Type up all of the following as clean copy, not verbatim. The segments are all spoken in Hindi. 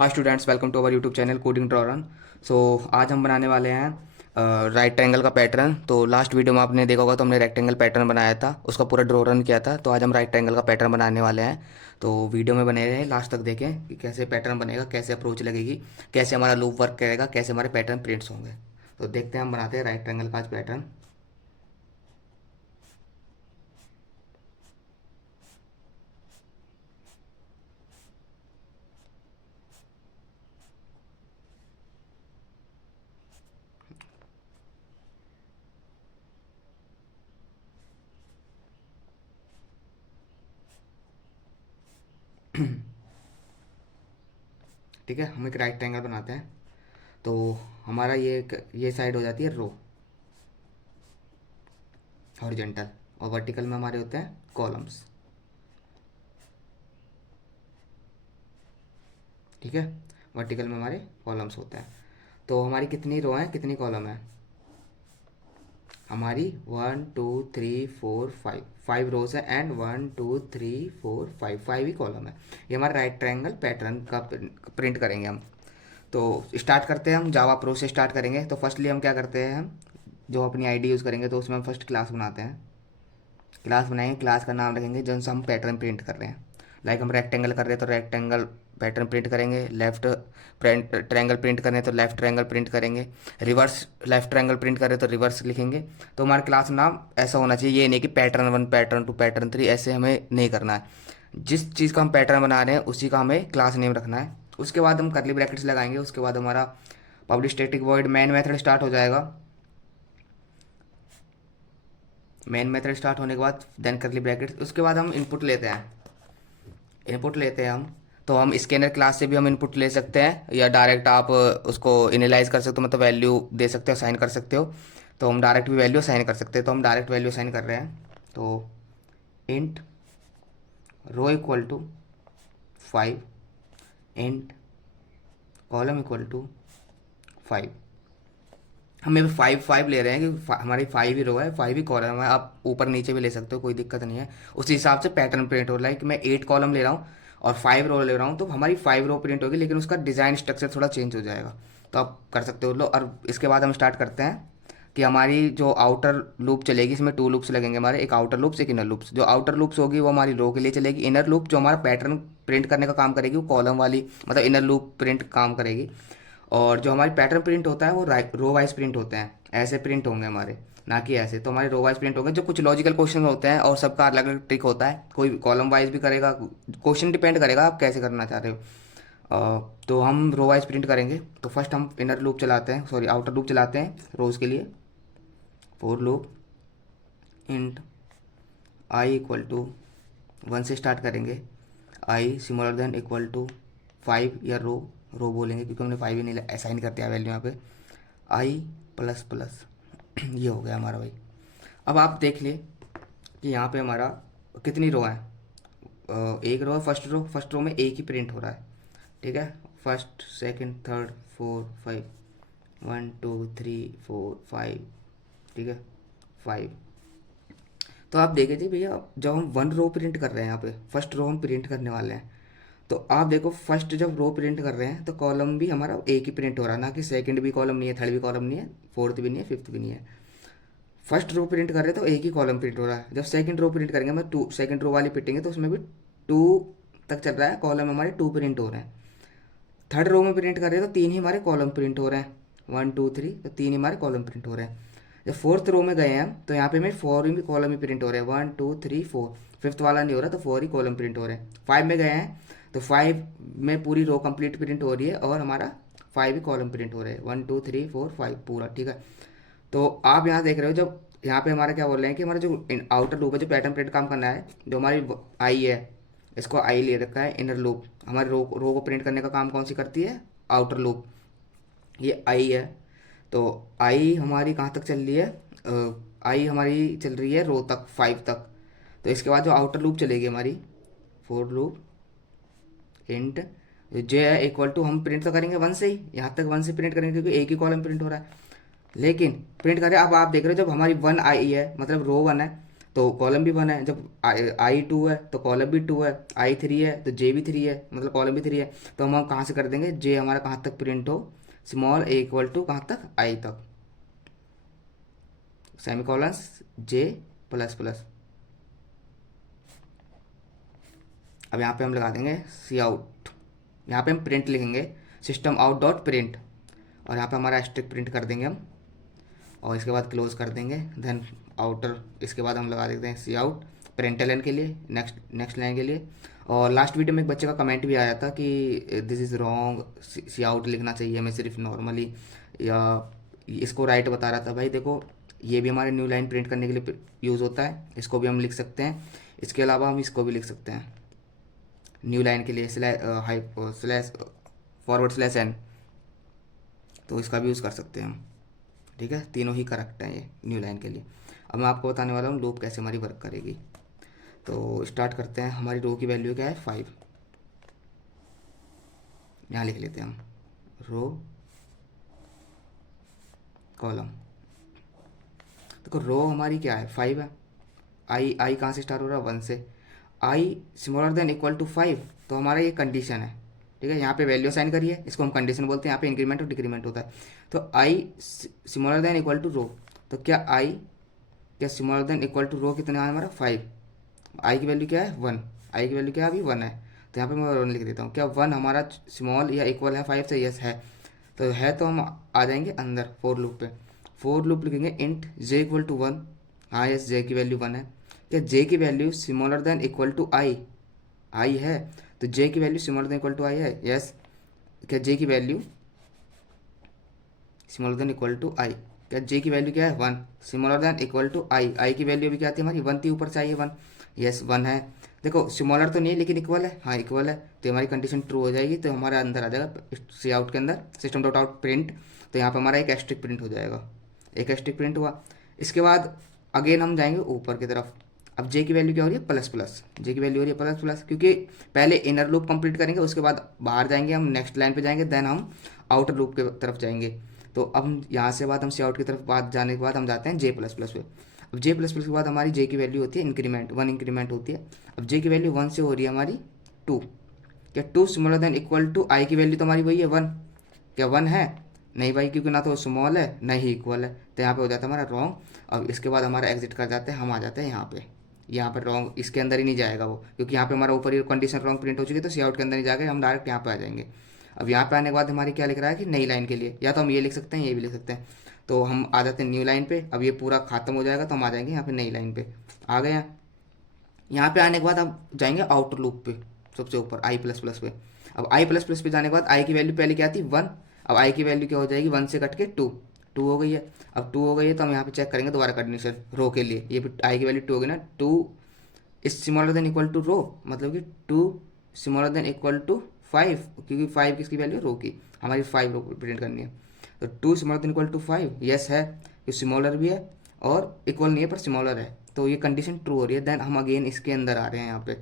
Hi students, welcome to our YouTube channel coding ड्रॉरन। सो आज हम बनाने वाले हैं राइट ट्रायंगल का पैटर्न। तो लास्ट वीडियो में आपने देखा होगा, तो हमने रेक्टेंगल पैटर्न बनाया था, उसका पूरा ड्रॉ रन किया था। तो आज हम राइट ट्रायंगल का पैटर्न बनाने वाले हैं। तो वीडियो में बने रहें, लास्ट तक देखें कि कैसे पैटर्न बनेगा, कैसे अप्रोच लगेगी, कैसे हमारा लूप वर्क करेगा, कैसे हमारे पैटर्न प्रिंट्स होंगे। तो देखते हैं हम बनाते हैं राइट ट्रायंगल का आज पैटर्न। ठीक है, हम एक राइट ट्रायंगल बनाते हैं। तो हमारा ये साइड हो जाती है रो, हॉरिजॉन्टल, और वर्टिकल में हमारे होते हैं कॉलम्स। ठीक है, वर्टिकल में हमारे कॉलम्स होते हैं। तो हमारी कितनी रो हैं, कितनी कॉलम है? हमारी 1 2 3 4 5 फाइव रोज है, एंड 1 2 3 4 5 फाइव ही कॉलम है। ये हमारा राइट ट्रायंगल पैटर्न का प्रिंट करेंगे हम। तो स्टार्ट करते हैं, हम जावा प्रो से स्टार्ट करेंगे। तो फर्स्टली हम क्या करते हैं, हम जो अपनी आईडी यूज़ करेंगे, तो उसमें हम फर्स्ट क्लास बनाते हैं। क्लास बनाएंगे, क्लास का नाम रखेंगे जो सा हम पैटर्न प्रिंट कर रहे हैं। लाइक हम रेक्टेंगल कर रहे हैं तो रेक्टेंगल पैटर्न प्रिंट करेंगे, लेफ्ट ट्रायंगल प्रिंट कर रहे हैं तो लेफ्ट ट्रायंगल प्रिंट करेंगे, रिवर्स लेफ्ट ट्रायंगल प्रिंट कर रहे हैं तो रिवर्स लिखेंगे। तो हमारा क्लास नाम ऐसा होना चाहिए, ये नहीं कि पैटर्न 1 पैटर्न 2 पैटर्न 3, ऐसे हमें नहीं करना है। जिस चीज़ का हम पैटर्न बना रहे हैं उसी का हमें क्लास नेम रखना है। उसके बाद हम करली ब्रैकेट्स लगाएंगे, उसके बाद हमारा public static void main method start हो जाएगा। मेन मेथड स्टार्ट होने के बाद देन करली ब्रैकेट, उसके बाद हम इनपुट लेते हैं। इनपुट लेते हैं हम, तो हम स्कैनर क्लास से भी हम इनपुट ले सकते हैं, या डायरेक्ट आप उसको इनिलाइज कर सकते हो, मतलब वैल्यू दे सकते हो, साइन कर सकते हो। तो हम डायरेक्ट भी वैल्यू साइन कर सकते हैं, तो हम डायरेक्ट वैल्यू साइन कर रहे हैं। तो int row equal to 5, int column equal to 5। हमें 5 5 ले रहे हैं कि हमारी 5 ही रो है, 5 ही कॉलम है। आप ऊपर नीचे भी ले सकते हो, कोई दिक्कत नहीं है। उसी हिसाब से पैटर्न प्रिंट हो रहा है कि मैं 8 कॉलम ले रहा हूँ और 5 रो ले रहा हूँ, तो हमारी 5 रो प्रिंट होगी, लेकिन उसका डिज़ाइन स्ट्रक्चर थोड़ा चेंज हो जाएगा। तो आप कर सकते हो लो। और इसके बाद हम स्टार्ट करते हैं कि हमारी जो आउटर लूप चलेगी, इसमें 2 लूप्स लगेंगे हमारे, एक आउटर लूप्स एक इनर लूप्स। जो आउटर लूप्स होगी वो हमारी रो के लिए चलेगी। इनर लूप जो हमारा पैटर्न प्रिंट करने का काम करेगी, वो कॉलम वाली, मतलब इनर लूप प्रिंट काम करेगी। और जो हमारी पैटर्न प्रिंट होता है वो रो वाइज प्रिंट होते हैं, ऐसे प्रिंट होंगे हमारे, ना कि ऐसे। तो हमारे रो वाइज प्रिंट होंगे। जो कुछ लॉजिकल क्वेश्चन होते हैं और सबका अलग अलग ट्रिक होता है, कोई कॉलम वाइज भी करेगा, क्वेश्चन डिपेंड करेगा आप कैसे करना चाह रहे हो। तो हम रो वाइज प्रिंट करेंगे। तो फर्स्ट हम इनर लूप चलाते हैं, सॉरी आउटर लूप चलाते हैं रोज के लिए। For loop int I equal to 1 से स्टार्ट करेंगे, I smaller than equal to 5, या रो रो बोलेंगे क्योंकि हमने 5 ही नहीं असाइन कर दिया वैल्यू यहाँ पे। आई प्लस प्लस ये हो गया हमारा भाई। अब आप देख लिए कि यहाँ पे हमारा कितनी रो है। एक रो है, फर्स्ट रो में एक ही प्रिंट हो रहा है। ठीक है, फर्स्ट सेकंड थर्ड 4 5, 1 2 3 4 5। ठीक है, 5। तो आप देखे थे भैया, जब हम 1 रो प्रिंट कर रहे हैं, यहाँ पे फर्स्ट रो हम प्रिंट करने वाले हैं, तो आप देखो फर्स्ट जब रो प्रिंट कर रहे हैं तो कॉलम भी हमारा एक ही प्रिंट हो रहा है, ना कि सेकंड भी कॉलम नहीं है, थर्ड भी कॉलम नहीं है, फोर्थ भी नहीं है, फिफ्थ भी नहीं है। फर्स्ट रो प्रिंट कर रहे हैं तो एक ही कॉलम प्रिंट हो रहा है। जब सेकंड रो प्रिंट करेंगे, मतलब सेकंड रो वाली पिटेंगे, तो उसमें भी 2 तक चल रहा है, कॉलम हमारे 2 प्रिंट हो रहे हैं। थर्ड रो में प्रिंट कर रहे हैं तो 3 ही हमारे कॉलम प्रिंट हो रहे हैं, 1 2 3, तो 3 ही हमारे कॉलम प्रिंट हो रहे हैं। जब फोर्थ रो में गए हैं हम, तो यहाँ पे हमें 4 ही कॉलम ही प्रिंट हो रहे हैं, 1 2 3 4। फिफ्थ वाला नहीं हो रहा, तो 4 ही कॉलम प्रिंट हो रहे हैं। 5 में गए हैं तो 5 में पूरी रो कंप्लीट प्रिंट हो रही है, और हमारा 5 ही कॉलम प्रिंट हो रहे हैं, 1 2 3 4 5 पूरा। ठीक है, तो आप यहाँ देख रहे हो, जब यहाँ पे हमारा क्या बोल रहे हैं कि हमारा जो आउटर लूप है, जो पैटर्न प्रिंट काम करना है, जो हमारी आई है, इसको आई ले रखा है इनर लूप। हमारे रो को प्रिंट करने का काम कौन सी करती है? Outer loop. ये आई है, तो आई हमारी कहाँ तक चल रही है? आई हमारी चल रही है रो तक, 5 तक। तो इसके बाद जो आउटर लूप चलेगी हमारी, फोर लूप इंट जे है इक्वल टू, हम प्रिंट तो करेंगे 1 से ही, यहाँ तक 1 से प्रिंट करेंगे क्योंकि एक ही कॉलम प्रिंट हो रहा है। लेकिन प्रिंट करें, अब आप देख रहे हो जब हमारी 1 आई है, मतलब रो 1 है, तो कॉलम भी 1 है, जब आई 2 है तो कॉलम भी 2 है, आई 3 है तो जे भी 3 है, मतलब कॉलम भी 3 है। तो हम कहाँ से कर देंगे, जे हमारा कहाँ तक प्रिंट हो, स्मॉल ए इक्वल टू कहाँ तक, आई तक, सेमी कॉलन्स जे प्लस प्लस। अब यहाँ पे हम लगा देंगे सी आउट, यहाँ पे हम प्रिंट लिखेंगे सिस्टम आउट डॉट प्रिंट, और यहाँ पे हमारा एस्ट्रिक प्रिंट कर देंगे हम, और इसके बाद क्लोज कर देंगे, देन आउटर। इसके बाद हम लगा देते हैं सी आउट प्रिंट लाइन के लिए, नेक्स्ट लाइन के लिए। और लास्ट वीडियो में एक बच्चे का कमेंट भी आया था कि this is wrong, cout लिखना चाहिए हमें सिर्फ नॉर्मली, या इसको राइट बता रहा था। भाई देखो, ये भी हमारे न्यू लाइन प्रिंट करने के लिए यूज़ होता है, इसको भी हम लिख सकते हैं। इसके अलावा हम इसको भी लिख सकते हैं न्यू लाइन के लिए, स्लैश फॉरवर्ड स्लैश एन, तो इसका भी यूज़ कर सकते हैं हम। ठीक है, तीनों ही करेक्ट हैं ये न्यू लाइन के लिए। अब मैं आपको बताने वाला हूँ लूप कैसे हमारी वर्क करेगी। तो स्टार्ट करते हैं। हमारी रो की वैल्यू क्या है, 5। यहाँ लिख लेते हैं हम रो कॉलम। देखो रो हमारी क्या है, 5 है। आई कहाँ से स्टार्ट हो रहा है, 1 से। आई स्मॉलर देन इक्वल टू 5, तो हमारा ये कंडीशन है। ठीक है, यहाँ पे वैल्यू साइन करिए, इसको हम कंडीशन बोलते हैं। यहाँ पे इंक्रीमेंट और डिक्रीमेंट होता है। तो आई स्मॉलर देन इक्वल टू रो, तो क्या स्मॉलर देन इक्वल टू रो कितना है हमारा, 5। आई की वैल्यू क्या है, 1। आई की वैल्यू क्या है, अभी 1 है, तो यहाँ पे मैं 1 लिख देता हूँ। क्या 1 हमारा स्मॉल या इक्वल है 5 से, यस है। तो है, तो हम आ जाएंगे अंदर फोर लूप पे। फोर लूप लिखेंगे इंट जे इक्वल टू 1। हाँ यस, जे की वैल्यू 1 है। क्या जे की value smaller than equal to I है, तो जे की value smaller than equal to I है, यस। क्या जे की value smaller than equal to I, क्या जे की वैल्यू क्या है, 1, smaller than equal to I की वैल्यू अभी क्या थी हमारी, 1 थी, ऊपर से आई है 1, यस 1 है। देखो स्मॉलर तो नहीं है लेकिन इक्वल है, हाँ इक्वल है, तो हमारी कंडीशन ट्रू हो जाएगी, तो हमारा अंदर आ जाएगा सी आउट के अंदर सिस्टम डॉट आउट प्रिंट। तो यहाँ पर हमारा एक एस्ट्रिक प्रिंट हो जाएगा, एक एस्ट्रिक प्रिंट हुआ। इसके बाद अगेन हम जाएंगे ऊपर की तरफ। अब जे की वैल्यू क्या हो रही है, प्लस प्लस, जे की वैल्यू हो रही है प्लस प्लस, क्योंकि पहले इनर लूप कंप्लीट करेंगे, उसके बाद बाहर जाएंगे हम, नेक्स्ट लाइन पे जाएंगे, देन हम आउटर लूप की तरफ जाएंगे। तो अब हम यहाँ से बाद हम सी आउट की तरफ बाद जाने के बाद हम जाते हैं जे प्लस प्लस पे। अब जे प्लस प्लस के बाद हमारी जे की वैल्यू होती है इंक्रीमेंट, 1 इंक्रीमेंट होती है। अब जे की वैल्यू 1 से हो रही है हमारी 2। क्या 2 smaller than equal to I की वैल्यू तो हमारी वही है 1, क्या 1 है, नहीं भाई, क्योंकि ना तो स्मॉल है ना ही इक्वल है, तो यहाँ पे हो जाता है हमारा रॉन्ग। अब इसके बाद हमारा एग्जिट कर जाते हैं, हम आ जाते हैं यहाँ पर रॉन्ग, इसके अंदर ही नहीं जाएगा वो, क्योंकि यहाँ पे हमारा ऊपर ही कंडीशन रॉन्ग प्रिंट हो चुकी है, तो सी आउट के अंदर नहीं जाएगा, हम डायरेक्ट यहाँ पे आ जाएंगे। अब यहाँ पे आने के बाद हमारी क्या लिख रहा है कि नई लाइन के लिए, या तो हम ये लिख सकते हैं, ये भी लिख सकते हैं। तो हम आ जाते हैं न्यू लाइन पे। अब ये पूरा खत्म हो जाएगा तो हम आ जाएंगे यहाँ पे नई लाइन पे, आ गए हैं। यहाँ पे आने के बाद हम जाएंगे आउटर लूप पे, सबसे ऊपर आई प्लस प्लस पे। अब आई प्लस प्लस पे जाने के बाद आई की वैल्यू पहले क्या थी, 1। अब आई की वैल्यू क्या हो जाएगी, 1 से कट के 2 हो गई है। अब 2 हो गई है तो हम यहाँ पे चेक करेंगे दोबारा कंडीशन रो के लिए, ये आई की वैल्यू 2 हो गई ना, 2 is smaller than equal to row, मतलब कि 2 स्मॉलर देन इक्वल टू 5, क्योंकि 5 किसकी वैल्यू, रो की, हमारी 5 रो प्रिंट करनी है। तो 2 smaller than equal to 5, yes है, ये स्मॉलर भी है और इक्वल नहीं है पर स्मॉलर है, तो ये कंडीशन ट्रू हो रही है। देन हम अगेन इसके अंदर आ रहे हैं, यहाँ पे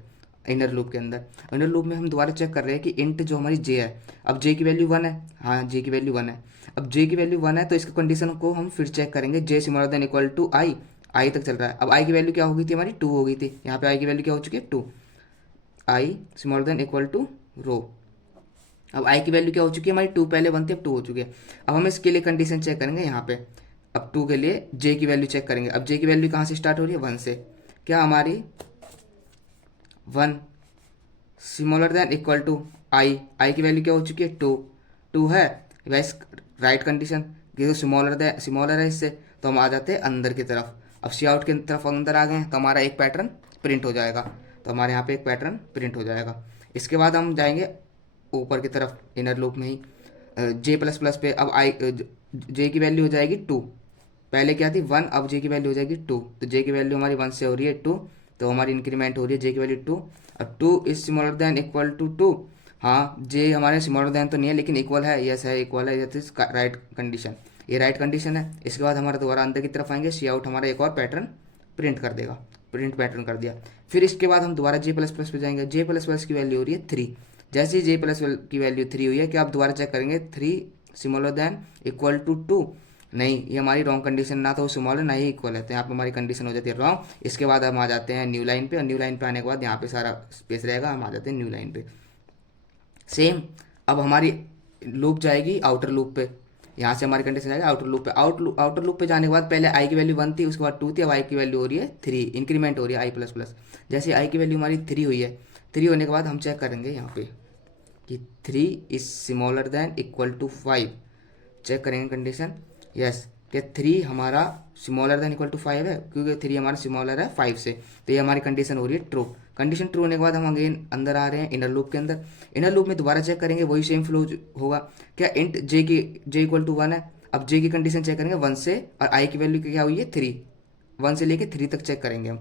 इनर लूप के अंदर। इनर लूप में हम दोबारा चेक कर रहे हैं कि इंट जो हमारी जे है, अब जे की वैल्यू 1 है, हाँ जे की वैल्यू 1 है। अब जे की वैल्यू 1 है तो इसके कंडीशन को हम फिर चेक करेंगे, जे स्मॉलर देन इक्वल टू आई तक चल रहा है। अब आई की वैल्यू क्या हो गई थी हमारी, 2 हो गई थी, यहाँ पे आई की वैल्यू क्या हो चुकी है, 2, आई स्मॉलर देन इक्वल टू रो। अब आई की वैल्यू क्या हो चुकी है हमारी, 2 पहले 1 थी, अब 2 हो चुकी है। अब हम इसके लिए कंडीशन चेक करेंगे यहाँ पे, अब 2 के लिए जे की वैल्यू चेक करेंगे। अब जे की वैल्यू कहाँ से स्टार्ट हो रही है, 1 से। क्या हमारी 1 smaller than equal to I की वैल्यू क्या हो चुकी है, 2 है, वैस राइट कंडीशन, क्योंकि स्मॉलर है इससे, तो हम आ जाते हैं अंदर की तरफ। अब सी आउट की तरफ अंदर आ गए तो हमारा एक पैटर्न प्रिंट हो जाएगा, तो हमारे यहाँ पे एक पैटर्न प्रिंट हो जाएगा। इसके बाद हम जाएंगे ऊपर की तरफ इनर लूप में ही जे प्लस प्लस पे। अब जे की वैल्यू हो जाएगी 2, पहले क्या थी 1, अब जे की वैल्यू हो जाएगी 2, तो जे की वैल्यू हमारी 1 से हो रही है 2, तो हमारी इंक्रीमेंट हो रही है जे की वैल्यू 2। अब 2 is smaller than equal to 2, हाँ जे हमारे स्मॉलर देन तो नहीं है लेकिन इक्वल है, यस है, इक्वल है, यस राइट कंडीशन, ये राइट कंडीशन है। इसके बाद हमारा दोबारा अंदर की तरफ आएंगे, सी आउट हमारा एक और पैटर्न प्रिंट कर देगा, प्रिंट पैटर्न कर दिया। फिर इसके बाद हम दोबारा जे प्लस प्लस पे जाएंगे, जे प्लस प्लस की वैल्यू हो रही है 3। जैसे ही जे प्लस की वैल्यू 3 हुई है, क्या आप दोबारा चेक करेंगे, 3 स्मॉलर देन इक्वल टू 2, नहीं, ये हमारी रॉन्ग कंडीशन, ना तो स्मॉल है ना ही इक्वल है, तो यहाँ पे हमारी कंडीशन हो जाती है रॉन्ग। इसके बाद हम आ जाते हैं न्यू लाइन पे, और न्यू लाइन पे आने के बाद यहाँ पे सारा स्पेस रहेगा, हम आ जाते हैं न्यू लाइन पे। सेम, अब हमारी लूप जाएगी आउटर लूप पे, यहाँ से हमारी कंडीशन जाएगी आउटर लूप पे। आउटर लूप पे जाने के बाद पहले आई की वैल्यू 1 थी, उसके बाद 2 थी, अब आई की वैल्यू हो रही है 3, इंक्रीमेंट हो रही है आई प्लस प्लस। जैसे आई की वैल्यू हमारी 3 हुई है, 3 होने के बाद हम चेक करेंगे यहाँ पे कि 3 is smaller than equal to 5। Check करेंगे कंडीशन, यस, कि 3 हमारा स्मॉलर देन इक्वल टू 5 है, क्योंकि 3 हमारा स्मॉलर है 5 से, तो ये हमारी कंडीशन हो रही है ट्रू। कंडीशन ट्रू होने के बाद हम अगेन अंदर आ रहे हैं इनर लूप के अंदर। इनर लूप में दोबारा चेक करेंगे, वही सेम फ्लो होगा। क्या इंट जे इक्वल टू 1 है, अब जे की कंडीशन चेक करेंगे 1 से, और आई की वैल्यू क्या हुई है 3, 1 से लेके 3 तक चेक करेंगे हम।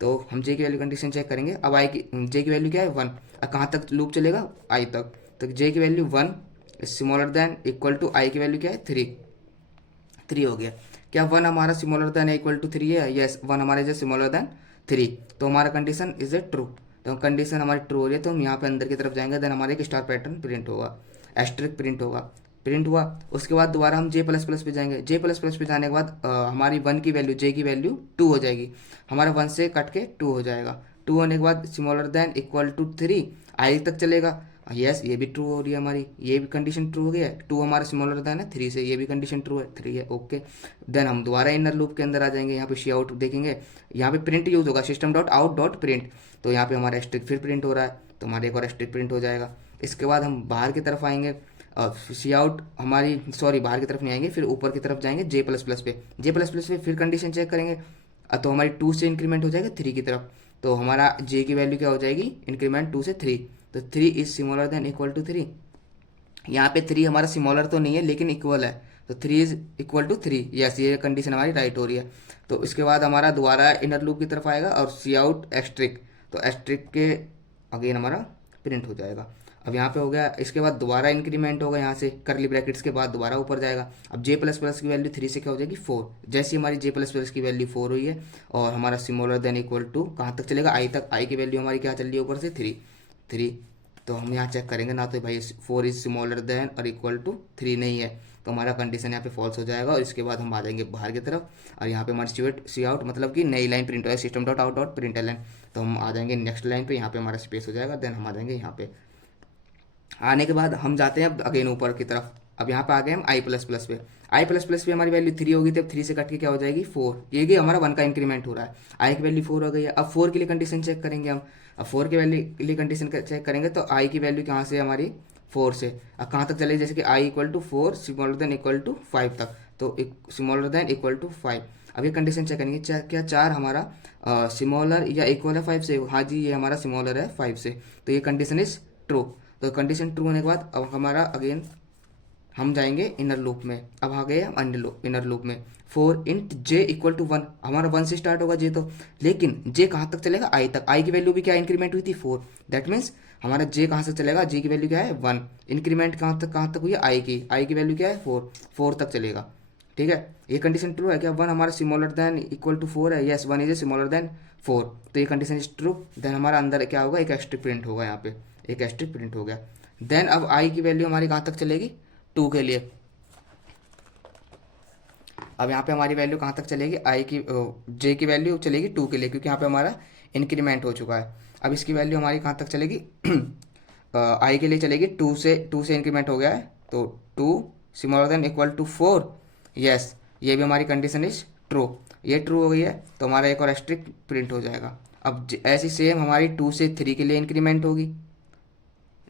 तो हम जे की वैल्यू कंडीशन चेक करेंगे, अब आई की जे की वैल्यू क्या है 1, और कहाँ तक लूप चलेगा आई तक, तो जे की value 1 smaller than equal to I की वैल्यू क्या है 3, 3 हो गया। क्या 1 हमारा स्मॉलर देन इक्वल टू 3 है, यस 1 हमारा इज स्मॉलर देन 3, तो हमारा कंडीशन इज ए ट्रू। तो कंडीशन हमारी ट्रू हो रही है, तो हम यहाँ पे अंदर की तरफ जाएंगे, देन हमारे एक स्टार पैटर्न प्रिंट होगा, एस्ट्रिक प्रिंट होगा, प्रिंट हुआ। उसके बाद दोबारा हम जे प्लस प्लस पे जाएंगे, जे प्लस प्लस पे जाने के बाद हमारी 1 की वैल्यू, जे की वैल्यू 2 हो जाएगी, हमारा 1 से कट के 2 हो जाएगा। 2 होने के बाद स्मॉलर देन इक्वल टू 3 आई तक चलेगा, यस ये भी ट्रू हो रही है हमारी, ये भी कंडीशन ट्रू हो गया है। 2 हमारा स्मॉलर देन है 3 से, ये भी कंडीशन ट्रू है, 3 है, ओके। देन हम दोबारा इनर लूप के अंदर आ जाएंगे, यहाँ पे शी आउट देखेंगे, यहाँ पे प्रिंट यूज होगा, system dot out dot print, तो यहाँ पे हमारा स्ट्रिक फिर प्रिंट हो रहा है, तो हमारा एक और स्ट्रिक प्रिंट हो जाएगा। इसके बाद हम बाहर की तरफ आएंगे, सी आउट हमारी, सॉरी बाहर की तरफ नहीं आएंगे, फिर ऊपर की तरफ जाएंगे जे प्लस प्लस पे, जे प्लस प्लस पे फिर कंडीशन चेक करेंगे, तो हमारी 2 से इंक्रीमेंट हो जाएगा 3 की तरफ, तो हमारा जे की वैल्यू क्या हो जाएगी इंक्रीमेंट 2 से 3, तो 3 is smaller than equal to 3। यहाँ पे 3 हमारा स्मॉलर तो नहीं है लेकिन इक्वल है, तो 3 इज इक्वल टू 3, यस ये कंडीशन हमारी राइट हो रही है। तो इसके बाद हमारा दोबारा इनर लूप की तरफ आएगा, और सी आउट एस्ट्रिक, तो एस्ट्रिक के अगेन हमारा प्रिंट हो जाएगा। अब यहाँ पे हो गया, इसके बाद दोबारा इंक्रीमेंट होगा, यहाँ से करली ब्रैकेट्स के बाद दोबारा ऊपर जाएगा। अब जे प्लस प्लस की वैल्यू 3 से क्या हो जाएगी 4, जैसी हमारी जे प्लस प्लस की वैल्यू 4 हुई है, और हमारा स्मॉलर देन इक्वल टू कहाँ तक चलेगा आई तक, आई की वैल्यू हमारी क्या चल रही है ऊपर से 3, 3, तो हम यहाँ चेक करेंगे ना, तो भाई 4 इज स्मॉलर देन और इक्वल टू 3 नहीं है, तो हमारा कंडीशन यहाँ पे फॉल्स हो जाएगा। और इसके बाद हम आ जाएंगे बाहर की तरफ, और यहाँ पे हमारी सी आउट मतलब कि नई लाइन प्रिंट हो है, system dot out dot print L, तो हम आ जाएंगे नेक्स्ट लाइन पे, यहाँ पे हमारा स्पेस हो जाएगा, देन हम आ जाएंगे यहाँ पे। आने के बाद हम जाते हैं अब अगेन ऊपर की तरफ, अब यहाँ पे आ गए हम आई प्लस प्लस पे। आई प्लस प्लस पे हमारी वैल्यू 3 होगी, तब 3 से कट के क्या हो जाएगी 4, ये कि हमारा 1 का इंक्रीमेंट हो रहा है, आई की वैल्यू 4 हो गई है। अब 4 के लिए कंडीशन चेक करेंगे हम, अब 4 की वैल्यू के लिए कंडीशन चेक करेंगे, तो आई की वैल्यू कहाँ से हमारी 4 से, अब कहाँ तक चलेगी, जैसे कि I equal to 4 smaller than equal to 5 तक, तो स्मॉलर देन इक्वल टू 5। अब ये कंडीशन चेक करेंगे, क्या 4 हमारा स्मॉलर या इक्वल है 5 से, हाँ जी ये हमारा स्मॉलर है 5 से, तो ये कंडीशन इज ट्रू। तो कंडीशन ट्रू होने के बाद अब हमारा अगेन हम जाएंगे इनर लूप में, अब आ गए हम इनर लूप में। 4 इंट जे इक्वल टू 1, हमारा 1 से स्टार्ट होगा जे, तो लेकिन जे कहाँ तक चलेगा आई तक, आई की वैल्यू भी क्या इंक्रीमेंट हुई थी 4, दैट मीन्स हमारा जे कहाँ से चलेगा, जे की वैल्यू क्या है 1, इंक्रीमेंट कहाँ तक हुई है आई की वैल्यू क्या है 4, 4 तक चलेगा, ठीक है। ये कंडीशन ट्रू है क्या, 1 हमारा स्मॉलर देन इक्वल टू 4 है, यस 1 इज स्मॉलर देन 4, तो ये कंडीशन इज ट्रू। देन हमारा अंदर क्या होगा, एक एस्ट्रिक प्रिंट होगा, यहाँ पे एक एस्ट्रिक प्रिंट हो गया। देन अब आई की वैल्यू हमारी कहाँ तक चलेगी 2 के लिए, अब यहाँ पे हमारी वैल्यू कहाँ तक चलेगी आई की, जे की वैल्यू चलेगी 2 के लिए, क्योंकि यहाँ पे हमारा इंक्रीमेंट हो चुका है। अब इसकी वैल्यू हमारी कहाँ तक चलेगी आई के लिए चलेगी 2 से इंक्रीमेंट हो गया है, तो 2 smaller than equal to 4, yes ये भी हमारी कंडीशन इज ट्रू, ये ट्रू हो गई है, तो हमारा एक और एस्ट्रिक प्रिंट हो जाएगा। अब ऐसी सेम हमारी 2 से 3 के लिए इंक्रीमेंट होगी,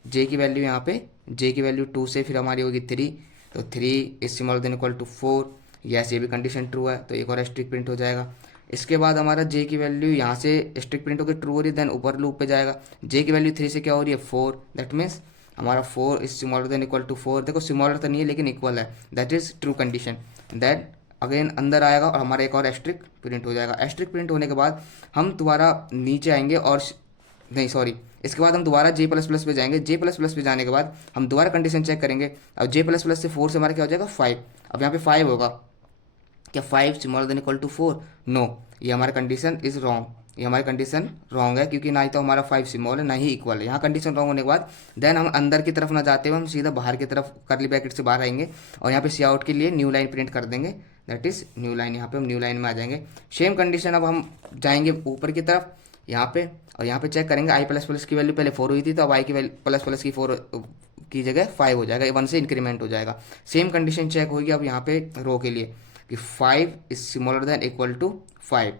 जे की वैल्यू यहाँ पे, जे की वैल्यू 2 से फिर हमारी होगी 3, तो 3 is smaller than equal to 4, yes ये भी कंडीशन ट्रू है, तो एक और स्ट्रिक प्रिंट हो जाएगा। इसके बाद हमारा जे की वैल्यू यहाँ से स्ट्रिक प्रिंट होकर ट्रू हो रही है, देन ऊपर लूप पे जाएगा, जे की वैल्यू 3 से क्या हो रही है 4, दैट मीन्स हमारा 4 is smaller than equal to 4, देखो स्मॉलर तो नहीं है लेकिन इक्वल है, that is true condition. Then again अंदर आएगा और हमारा एक और एस्ट्रिक प्रिंट हो जाएगा। एस्ट्रिक प्रिंट होने के बाद हम दोबारा नीचे आएंगे, और नहीं सॉरी, इसके बाद हम दोबारा जे प्लस प्लस पे जाएंगे, जे प्लस प्लस पे जाने के बाद हम दोबारा कंडीशन चेक करेंगे। अब जे प्लस प्लस से 4 से हमारा क्या हो जाएगा 5, अब यहाँ पे 5 होगा, क्या 5 smaller than equal to 4, no ये हमारा कंडीशन इज रॉन्ग, ये हमारी कंडीशन रॉन्ग है, क्योंकि ना ही तो हमारा 5 स्मॉल है ना ही इक्वल है। यहाँ कंडीशन रॉन्ग होने के बाद देन हम अंदर की तरफ ना जाते हुए हम सीधा बाहर की तरफ करली ब्रैकेट से बाहर आएंगे और यहाँ पे सी आउट के लिए न्यू लाइन प्रिंट कर देंगे, दैट इज न्यू लाइन। यहाँ पे हम न्यू लाइन में आ जाएंगे। सेम कंडीशन अब हम जाएंगे ऊपर की तरफ यहाँ पे, और यहाँ पे चेक करेंगे आई प्लस प्लस की वैल्यू पहले 4 हुई थी, तो अब आई की वैल्यू प्लस प्लस की 4 की जगह 5 हो जाएगा, 1 से इंक्रीमेंट हो जाएगा। सेम कंडीशन चेक होगी अब यहाँ पे रो के लिए कि 5 is smaller than equal to 5।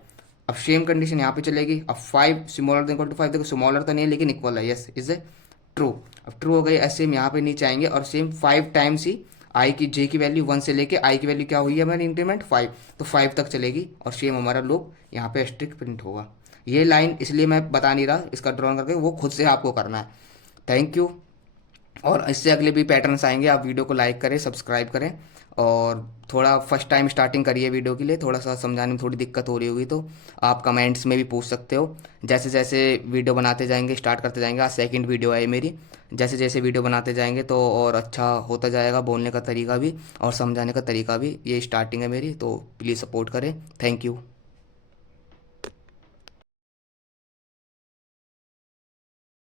अब सेम कंडीशन यहाँ पे चलेगी। अब 5 स्मॉलर देन इक्वल टू 5, देखो स्मॉलर तो नहीं है लेकिन इक्वल है, यस इज ए ट्रू। अब ट्रू हो गई। ऐसे हम यहाँ पे नीचे आएंगे और सेम 5 टाइम्स ही आई की जे की वैल्यू 1 से लेके आई की वैल्यू क्या हुई है हमारी इंक्रीमेंट 5, तो 5 तक चलेगी और सेम हमारा लूप यहाँ पे स्ट्रिक प्रिंट होगा। ये लाइन इसलिए मैं बता नहीं रहा, इसका ड्रॉइंग करके वो खुद से आपको करना है। Thank you. और इससे अगले भी पैटर्न्स आएंगे, आप वीडियो को लाइक करें, सब्सक्राइब करें, और थोड़ा फर्स्ट टाइम स्टार्टिंग करिए वीडियो के लिए, थोड़ा सा समझाने में थोड़ी दिक्कत हो रही होगी तो आप कमेंट्स में भी पूछ सकते हो। जैसे जैसे वीडियो बनाते जाएंगे, स्टार्ट करते जाएंगे, आज सेकंड वीडियो है मेरी, जैसे जैसे वीडियो बनाते जाएंगे तो और अच्छा होता जाएगा, बोलने का तरीका भी और समझाने का तरीका भी। ये स्टार्टिंग है मेरी, तो प्लीज़ सपोर्ट करें। Thank you.